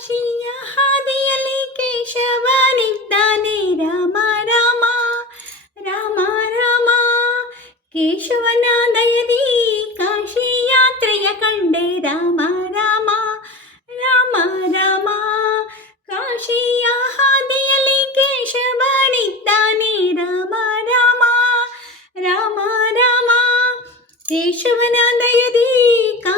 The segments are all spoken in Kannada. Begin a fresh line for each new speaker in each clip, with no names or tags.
ಕಾಶಿಯ ಹಾದಿಯಲ್ಲಿ ಕೇಶವನಿದ್ದಾನೆ ರಾಮ ರಾಮ ರಾಮ ರಾಮ ಕೇಶವನ ದಯದಿ ಕಾಶಿ ಯಾತ್ರೆಯ ಕಂಡೆ ರಾಮ ರಾಮ ರಾಮ ರಾಮ ಕಾಶಿಯ ಹಾದಿಯಲ್ಲಿ ಕೇಶವನಿದ್ದಾನೆ ರಾಮ ರಾಮ ರಾಮ ರಾಮ ಕೇಶವನ ದಯದಿ ಕಾ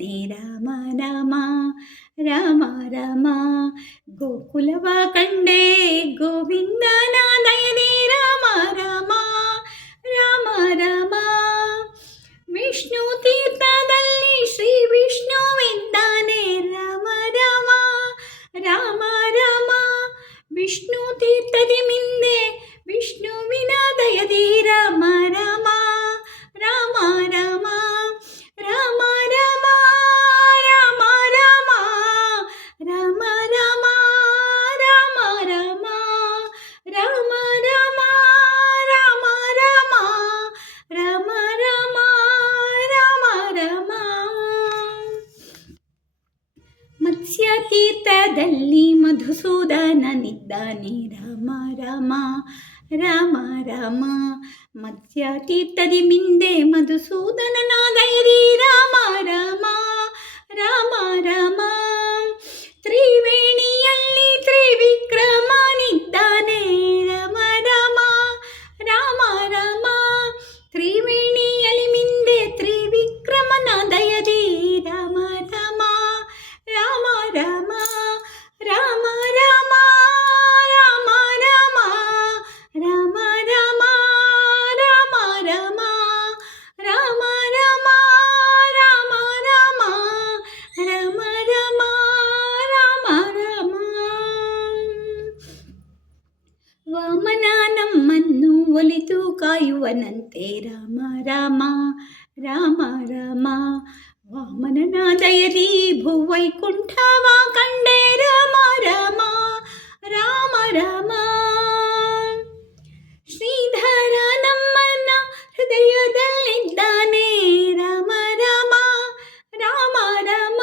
నీ రామనా దాని రమ రమ రమ రమ మత్స్యాతీతది మిందే మధుసూదన వామననాదయరి భువైకుంఠవా కండే రామ రామ రామ రామ ಶ್ರೀಧರ ನಮ್ಮನ್ನ ಹೃದಯದಲ್ಲಿದ್ದಾನೆ ರಾಮ ರಾಮ ರಾಮ ರಾಮ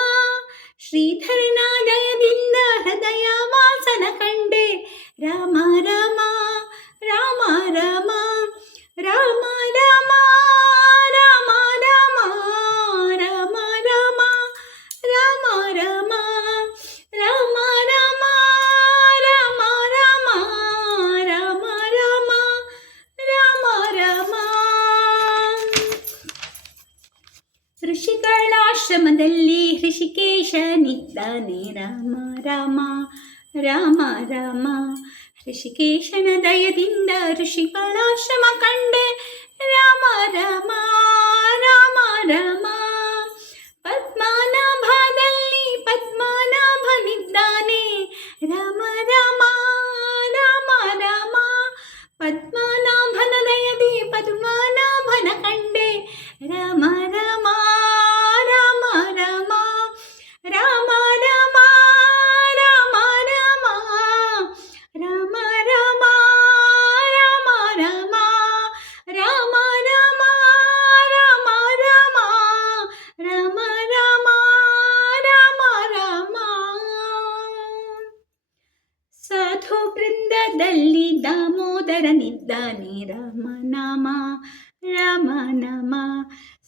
ಶ್ರೀಧರನಾದಯದಿಂದ ಹೃದಯ ವಾಸನ ಕಂಡೆ ರಾಮ ರಾಮ ಹೃಷಿಕೇಶನಿದ್ದಾನೆ ರಾಮ ರಾಮ ರಾಮ ರಾಮ ಋಷಿಕೇಶನ ದಯದಿಂದ ಋಷಿಗಳಾಶ್ರಮ ಕಂಡೆ ರಾಮ ರಾಮ ರಾಮ ರಾಮ ಪದ್ಮನಾಭದಲ್ಲಿ ಪದ್ಮನಾಭನಿದ್ದಾನೆ ರಾಮ ರಾಮ ರಾಮ ರಾಮ ಪದ್ಮನಾಭ ಹೃದಯದಲ್ಲಿ ದಾಮೋದರನಿದ್ದಾನೆ ರಾಮ ನಾಮ ರಾಮ ನಾಮ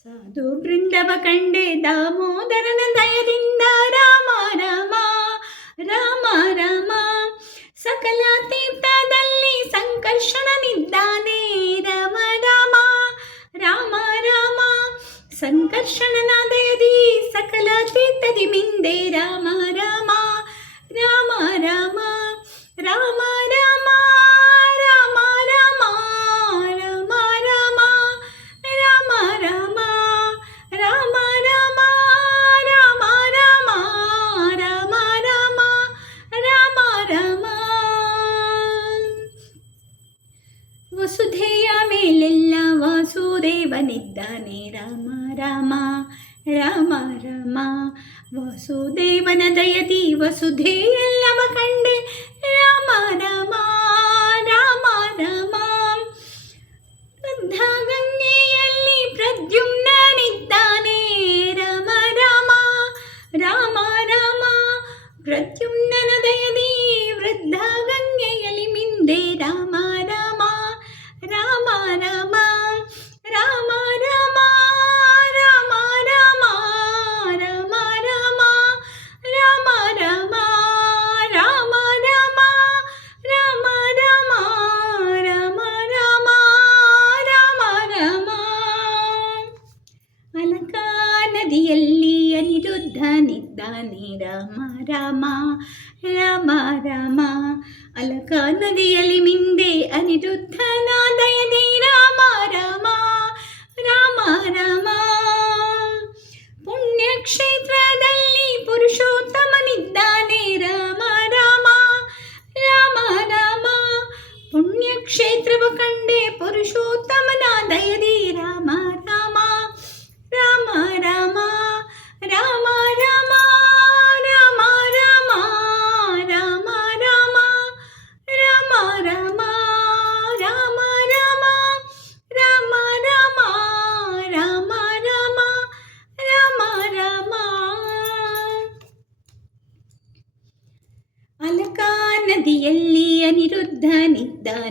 ಸಾಧು ಬೃಂದವ ಕಂಡೆ ದಾಮೋದರನ ದಯದಿಂದ ರಾಮ ರಾಮ ರಾಮ ರಾಮ ಸಕಲ ತೀರ್ಥದಲ್ಲಿ ಸಂಕರ್ಷಣನಿದ್ದಾನೆ ರಾಮ ರಾಮ ರಾಮ ರಾಮ ದಯದಿ ಸಕಲ ತೀರ್ಥದಿ ಮಿಂದೆ ರಾಮ ರಾಮ ಮಾಡಿದ್ದಾನೆ ರಾಮ ರಾಮ ರಾಮ ರಾಮ ವಸುದೇವನ ದಯದಿ ವಸುಧೆ ಎಲ್ಲವ ಕಂಡ ಕ್ಷೇತ್ರದಲ್ಲಿ ಪುರುಷೋತ್ತಮನಿದ್ದಾನೆ ರಾಮ ರಾಮ ರಾಮ ರಾಮ ಪುಣ್ಯಕ್ಷೇತ್ರವ ಕಂಡೆ ಪುರುಷೋತ್ತಮ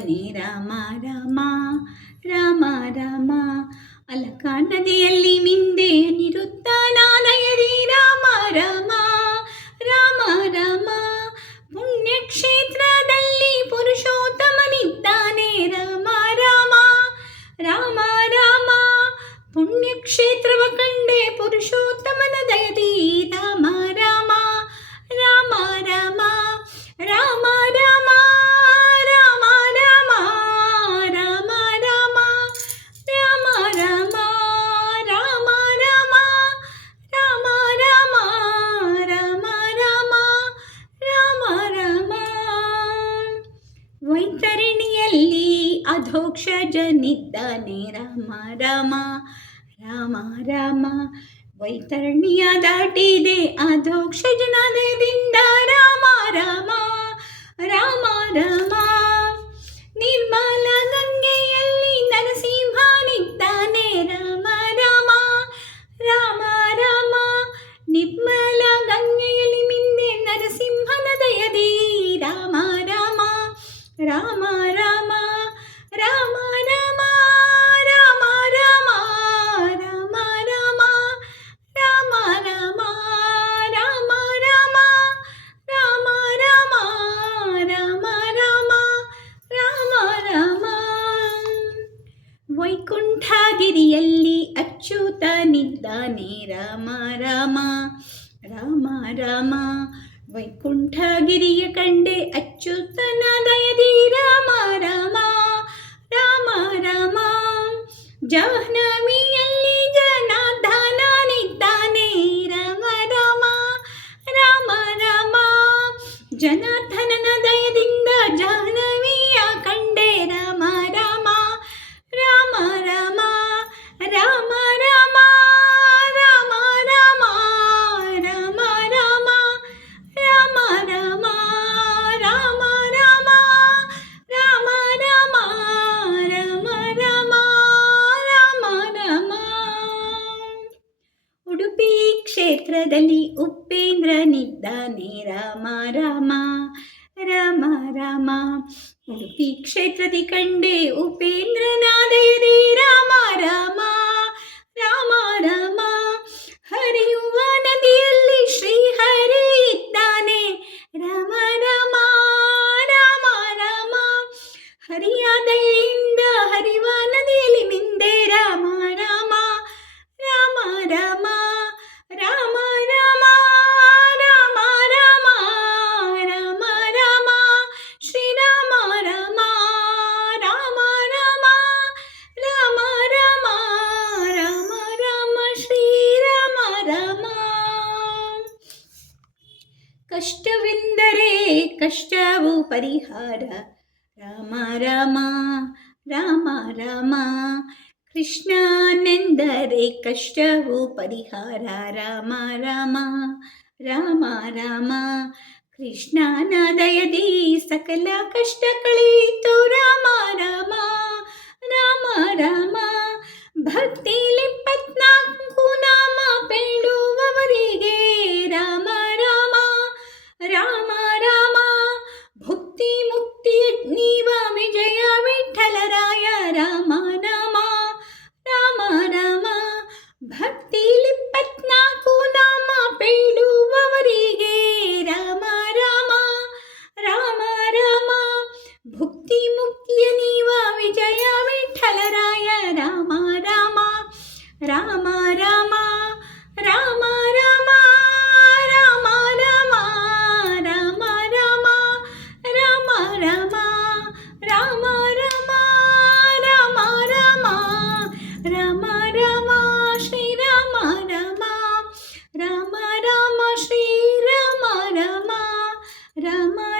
ഹരി രാമ ನಿದ್ದಾನೆ ರಾಮ ರಾಮ ರಾಮ ರಾಮ ವೈತರಣ್ಯ ದಾಟಿದೆ ಅಧೋಕ್ಷಜನ ನದಿ ಕ್ಷೇತ್ರದಿ ಕಂಡೆ ಉಪೇಂದ್ರನಾದಯದೇ ರಾಮ ರಾಮ ರಾಮ ರಾಮ ಹರಿಯುವ ನದಿಯಲ್ಲಿ ಶ್ರೀ ಹರಿ ಇದ್ದಾನೆ ರಾಮ ರಾಮ ರಾಮ ರಾಮ ಹರಿಯಾದಯ ಪರಿಹಾರ ರಾಮ ರಾಮ ರಾಮ ರಾಮ ಕೃಷ್ಣನೆಂದರೆ ಕಷ್ಟವು ಪರಿಹಾರ ರಾಮ ರಾಮ ರಾಮ ರಾಮ ಕೃಷ್ಣನ ದಯದಿ ಸಕಲ ಕಷ್ಟ ಕಳೆಯಿತು ರಾಮ ರಾಮ ರಾಮ ರಾಮ ಭಕ್ತಿ ಇಪ್ಪತ್ನಾಲ್ಕು ನಾಮ ಬೆಳ್ಳುವವರಿಗೆ ರಾಮ ರಾಮ 妈妈。